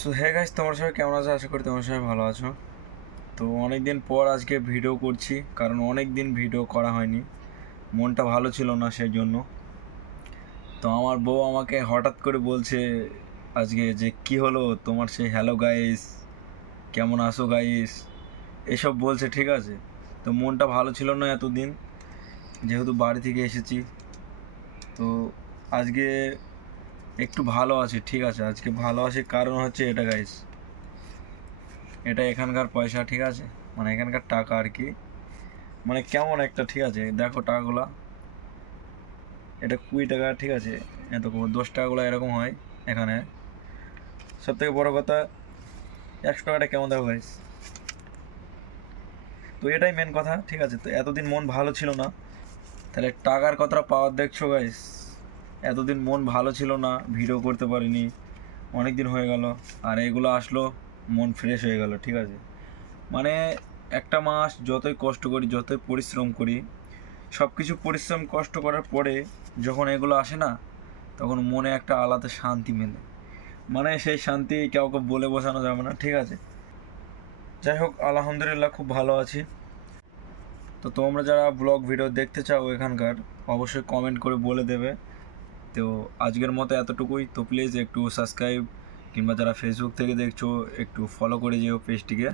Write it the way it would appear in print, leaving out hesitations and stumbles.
So hey guys, তোমার সবাই কেমন আছো? আশা করি তোমার সবাই ভালো আছো। তো অনেক দিন পর আজকে ভিডিও করছি, কারণ অনেক দিন ভিডিও করা হয়নি, মনটা ভালো ছিল না সেই জন্য। তো আমার বউ আমাকে হঠাৎ করে বলছে আজকে যে কি হলো তোমার, সেই হ্যালো গাইস, কেমন আছো গাইস, এসব বলছে, ঠিক আছে। তো মনটা ভালো ছিল না এতদিন, যেহেতু বাড়ি থেকে এসেছি। তো আজকে একটু ভালো আছি, ঠিক আছে। আজকে ভালো আছি কারণ হচ্ছে এটা গাইস, এটা এখানকার পয়সা, ঠিক আছে, মানে এখানকার টাকা আর কি। মানে কেমন একটা, ঠিক আছে, দেখো টাকাগুলা, এটা 20 টাকা, ঠিক আছে। এত 10 টাকাগুলো এরকম হয় এখানে। সব থেকে বড় কথা, 100 টাকাটা কেমন দেখো গাইস। তো এটাই মেন কথা, ঠিক আছে। তো এতদিন মন ভালো ছিল না, তাহলে টাকার কতটা পাওয়ার দেখছো গাইস। এতদিন মন ভালো ছিল না, ভিডিও করতে পারিনি, অনেক দিন হয়ে গেল। আর এগুলো আসলো, মন ফ্রেশ হয়ে গেল, ঠিক আছে। মানে একটা মাস যতই কষ্ট করি, যতই পরিশ্রম করি, সব কিছু পরিশ্রম কষ্ট করার পরে যখন এগুলো আসে না, তখন মনে একটা আলাদা শান্তি মেলে। মানে সেই শান্তি কাউকে বলে বোঝানো যাবে না, ঠিক আছে। যাই হোক, আলহামদুলিল্লাহ খুব ভালো আছি। তো তোমরা যারা ব্লগ ভিডিও দেখতে চাও এখানকার, অবশ্যই কমেন্ট করে বলে দেবে। তো আজকের মতো এতটুকুই। তো প্লিজ একটু সাবস্ক্রাইব, কিংবা যারা ফেসবুক থেকে দেখছো একটু ফলো করে যেও পেজটিকে।